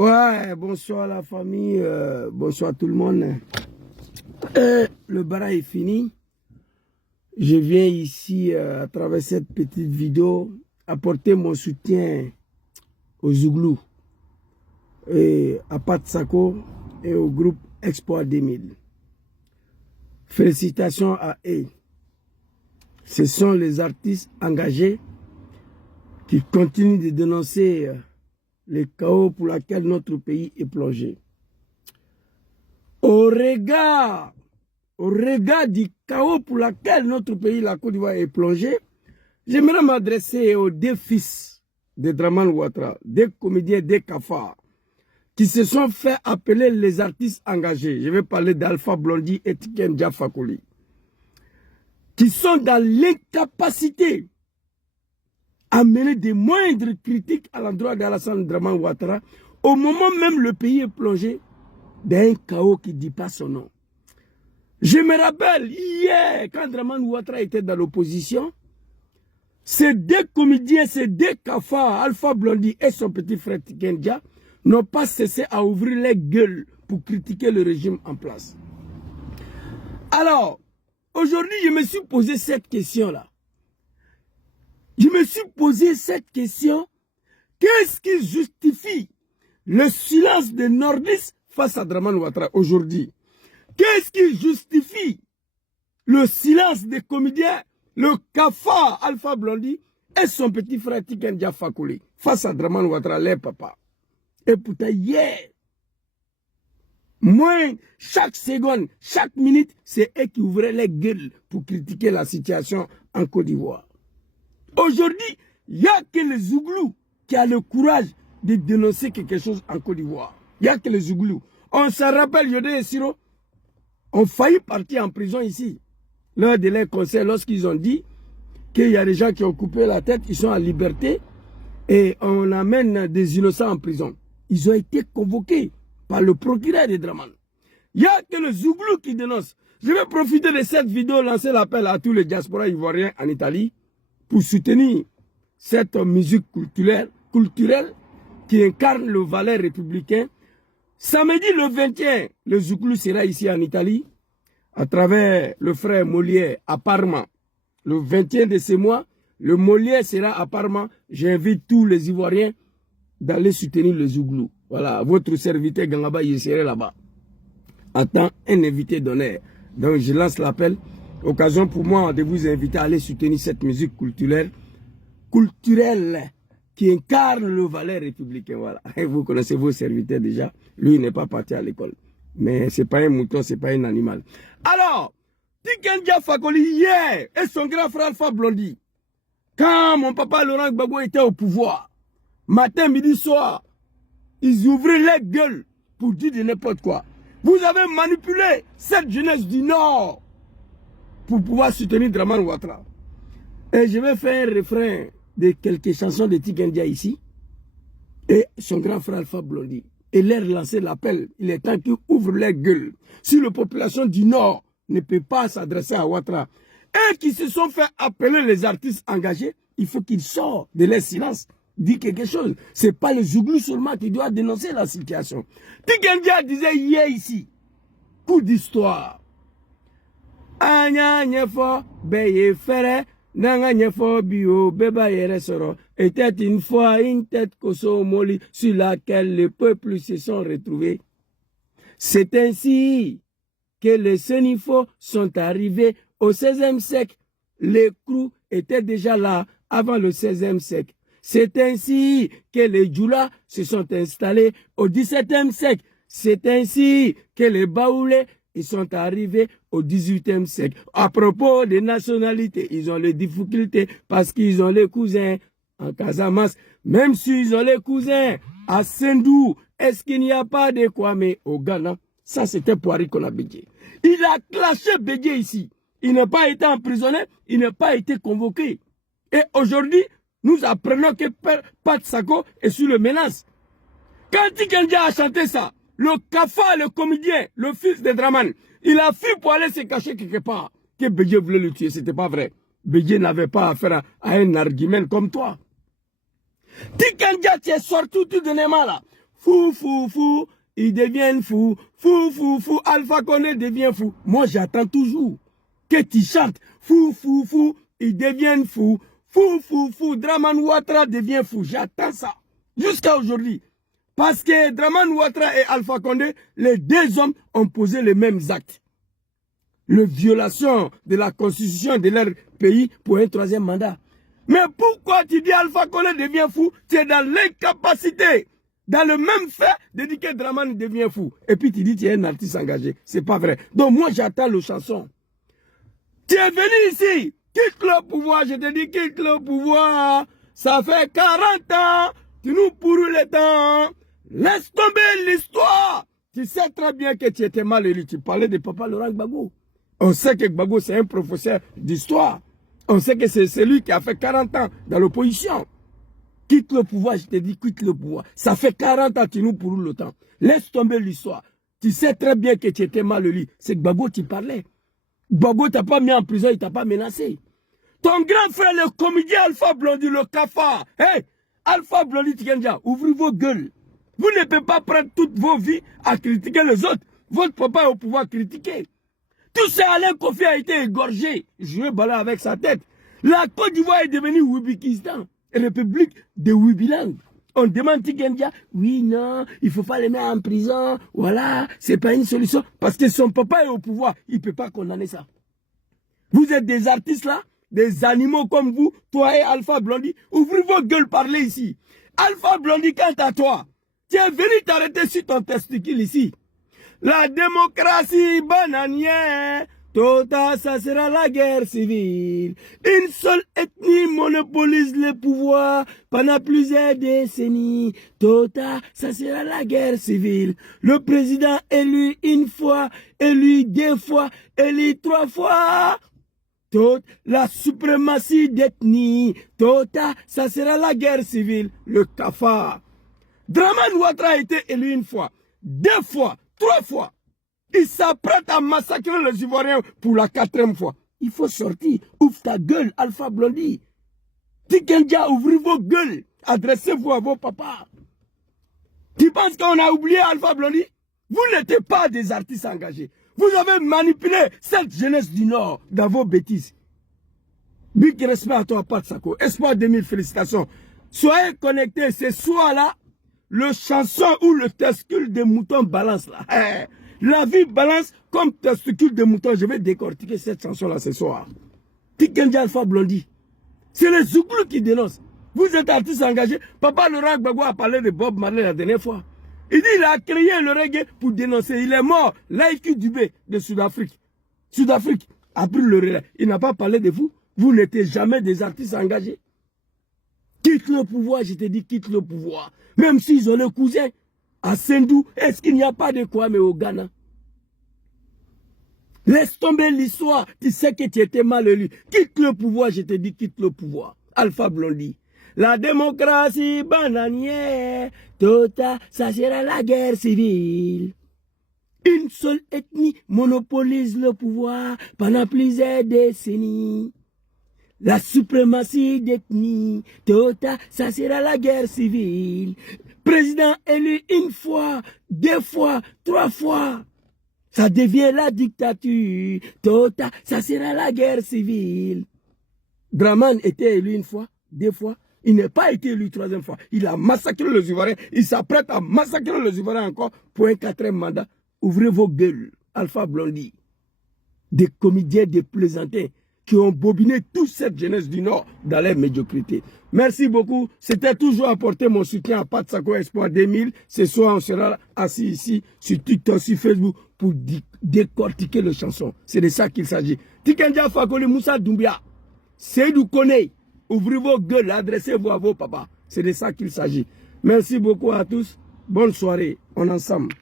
Ouais, bonsoir la famille, bonsoir tout le monde. Le bara est fini. Je viens ici, à travers cette petite vidéo, apporter mon soutien aux Zouglous, et à Pat Sako et au groupe Export 2000. Félicitations à eux. Ce sont les artistes engagés qui continuent de dénoncer les chaos pour lesquels notre pays est plongé. Au regard du chaos pour lequel notre pays, la Côte d'Ivoire, est plongé, j'aimerais m'adresser aux deux fils de Draman Ouattara, des comédiens, des cafards, qui se sont fait appeler les artistes engagés. Je vais parler d'Alpha Blondy et Tiken Jah Fakoly, qui sont dans l'incapacité à mener des moindres critiques à l'endroit d'Alassane Draman Ouattara, au moment même le pays est plongé dans un chaos qui ne dit pas son nom. Je me rappelle, hier, quand Draman Ouattara était dans l'opposition, ces deux comédiens, ces deux cafards, Alpha Blondy et son petit frère Tiken Jah, n'ont pas cessé à ouvrir les gueules pour critiquer le régime en place. Alors, aujourd'hui, je me suis posé cette question-là. Je me suis posé cette question. Qu'est-ce qui justifie le silence des nordistes face à Draman Ouattara aujourd'hui? Qu'est-ce qui justifie le silence des comédiens, le cafard Alpha Blondy et son petit frère Tiken Jah Fakoly face à Draman Ouattara, les papas? Et pourtant, hier, moins chaque seconde, chaque minute, c'est eux qui ouvraient les gueules pour critiquer la situation en Côte d'Ivoire. Aujourd'hui, il n'y a que les Zouglous qui ont le courage de dénoncer quelque chose en Côte d'Ivoire. Il n'y a que les Zouglous. On se rappelle, Yodé et Siro ont failli partir en prison ici. Lors de leur conseil, lorsqu'ils ont dit qu'il y a des gens qui ont coupé la tête, ils sont en liberté et on amène des innocents en prison. Ils ont été convoqués par le procureur de Draman. Il n'y a que le Zouglou qui dénonce. Je vais profiter de cette vidéo, lancer l'appel à tous les diasporas ivoiriens en Italie pour soutenir cette musique culturelle qui incarne le valeur républicain. Samedi le 21, le Zouglou sera ici en Italie à travers le frère Molière à Parma. Le 21 de ce mois, le Molière sera à Parma. J'invite tous les Ivoiriens d'aller soutenir le Zouglou. Voilà, votre serviteur Gangaba, il serait là-bas. Attends un invité d'honneur. Donc je lance l'appel. Occasion pour moi de vous inviter à aller soutenir cette musique culturelle qui incarne le valeur républicain. Voilà. Et vous connaissez vos serviteurs déjà. Lui, il n'est pas parti à l'école. Mais ce n'est pas un mouton, ce n'est pas un animal. Alors, Tiken Jah Fakoly hier et son grand frère Alpha Blondy, quand mon papa Laurent Gbagbo était au pouvoir, matin, midi, soir, ils ouvraient les gueules pour dire de n'importe quoi. Vous avez manipulé cette jeunesse du Nord pour pouvoir soutenir Draman Ouattara. Et je vais faire un refrain de quelques chansons de Tiken Jah ici et son grand frère Alpha Blondy. Et leur lancer l'appel. Il est temps qu'ils ouvrent les gueules. Si la population du Nord ne peut pas s'adresser à Ouattara, eux qui se sont fait appeler les artistes engagés, il faut qu'ils sortent de leur silence, dire quelque chose. Ce n'est pas le Zouglou seulement qui doit dénoncer la situation. Tiken Jah disait hier ici, coup d'histoire. Anya nyefo beye fere nanga nyefo bio beba yere soro était une fois une tête Kosomoli sur laquelle les peuples se sont retrouvés. C'est ainsi que les Sénifos sont arrivés au XVIe siècle. Les Krous étaient déjà là avant le XVIe siècle. C'est ainsi que les Djoula se sont installés au XVIIe siècle. C'est ainsi que les Baoulés ils sont arrivés au XVIIIe siècle. À propos des nationalités, ils ont les difficultés parce qu'ils ont les cousins en Casamance. Même s'ils ont les cousins à Sendou, est-ce qu'il n'y a pas de Kwame au Ghana? Ça, c'était Poiri Konabédié. Il a clashé Bédié ici. Il n'a pas été emprisonné, il n'a pas été convoqué. Et aujourd'hui, nous apprenons que Pat Sako est sous le menace. Quand Tiken Jah a chanté ça, le cafard, le comédien, le fils de Draman, il a fui pour aller se cacher quelque part. Que Bédié voulait le tuer, ce n'était pas vrai. Bédié n'avait pas affaire à un argument comme toi. Tiken Jah, tu es sorti tout dernièrement là. Fou, fou, fou, ils deviennent fous. Fou, fou, fou, Alpha Condé devient fou. Moi, j'attends toujours que tu chantes. Fou, fou, fou, ils deviennent fous. Fou, fou, fou, Draman Ouattara devient fou. J'attends ça jusqu'à aujourd'hui. Parce que Draman Ouattara et Alpha Condé, les deux hommes ont posé les mêmes actes. La violation de la constitution de leur pays pour un troisième mandat. Mais pourquoi tu dis Alpha Condé devient fou? Tu es dans l'incapacité, dans le même fait, de dire que Draman devient fou. Et puis tu dis que tu es un artiste engagé. C'est pas vrai. Donc moi j'attends le chanson. Tu es venu ici, quitte le pouvoir, je te dis quitte le pouvoir. Ça fait 40 ans, tu nous pourris le temps. Laisse tomber l'histoire. Tu sais très bien que tu étais mal élu. Tu parlais de Papa Laurent Gbagbo. On sait que Gbagbo c'est un professeur d'histoire. On sait que c'est celui qui a fait 40 ans dans l'opposition. Quitte le pouvoir, je te dis quitte le pouvoir. Ça fait 40 ans que tu nous pourris le temps. Laisse tomber l'histoire. Tu sais très bien que tu étais mal élu. C'est Gbagbo qui parlait. Gbagbo t'a pas mis en prison, il t'a pas menacé. Ton grand frère, le comédien Alpha Blondy, le cafard. Hey, Alpha Blondy Tikenja, ouvrez vos gueules. Vous ne pouvez pas prendre toutes vos vies à critiquer les autres. Votre papa est au pouvoir critiquer. Tout ça, Alain Kofi a été égorgé. Je vais balayer avec sa tête. La Côte d'Ivoire est devenue Wibikistan, République de Wibilang. On demande Tikenja, oui, non, il faut pas les mettre en prison. Voilà, c'est pas une solution. Parce que son papa est au pouvoir. Il ne peut pas condamner ça. Vous êtes des artistes là, des animaux comme vous, toi et Alpha Blondy. Ouvrez vos gueules, parlez ici. Alpha Blondy, quant à toi, tu es venu t'arrêter sur ton testicule ici. La démocratie bananière, Tota, ça sera la guerre civile. Une seule ethnie monopolise le pouvoir pendant plusieurs décennies. Tota, ça sera la guerre civile. Le président élu une fois, élu deux fois, élu trois fois. Tota, la suprématie d'ethnie. Tota, ça sera la guerre civile. Le cafard. Draman Ouattara a été élu une fois, deux fois, trois fois. Il s'apprête à massacrer les Ivoiriens pour la 4e fois. Il faut sortir. Ouvre ta gueule, Alpha Blondy. Tikenja, ouvrez vos gueules. Adressez-vous à vos papas. Tu penses qu'on a oublié Alpha Blondy? Vous n'êtes pas des artistes engagés. Vous avez manipulé cette jeunesse du Nord dans vos bêtises. Big respect à toi, Pat Sako. Espoir 2000, félicitations. Soyez connectés ce soir-là. Le chanson ou le testicule de mouton balance là. La vie balance comme testicule de mouton. Je vais décortiquer cette chanson-là ce soir. Tikenja Alpha Blondy. C'est les Zouglous qui dénoncent. Vous êtes artiste engagé. Papa Laurent Gbagbo a parlé de Bob Marley la dernière fois. Il dit qu'il a créé le reggae pour dénoncer. Il est mort. Laïki Dubé de Sud-Afrique. Sud-Afrique a pris le relais. Il n'a pas parlé de vous. Vous n'étiez jamais des artistes engagés. Quitte le pouvoir, je te dis quitte le pouvoir. Même s'ils ont le cousin à Sendou, est-ce qu'il n'y a pas de quoi mais au Ghana? Laisse tomber l'histoire, tu sais que tu étais mal élu. Quitte le pouvoir, je te dis quitte le pouvoir. Alpha Blondy. La démocratie bananière, Tota, ça sera la guerre civile. Une seule ethnie monopolise le pouvoir pendant plusieurs décennies. La suprématie d'ethnie, Tota, ça sera la guerre civile. Président élu une fois, deux fois, trois fois. Ça devient la dictature. Tota, ça sera la guerre civile. Draman était élu une fois, deux fois. Il n'est pas été élu troisième fois. Il a massacré les Ivoiriens. Il s'apprête à massacrer les Ivoiriens encore pour un 4e mandat. Ouvrez vos gueules, Alpha Blondy. Des comédiens, des plaisantins qui ont bobiné toute cette jeunesse du Nord dans leur médiocrité. Merci beaucoup. C'était toujours apporter mon soutien à Pat Sako Espoir 2000. Ce soir, on sera assis ici sur TikTok, sur Facebook pour décortiquer les chansons. C'est de ça qu'il s'agit. Tikenja Fakoli Moussa Doumbia, Seydou Kone, ouvrez vos gueules, adressez-vous à vos papas. C'est de ça qu'il s'agit. Merci beaucoup à tous. Bonne soirée. On est ensemble.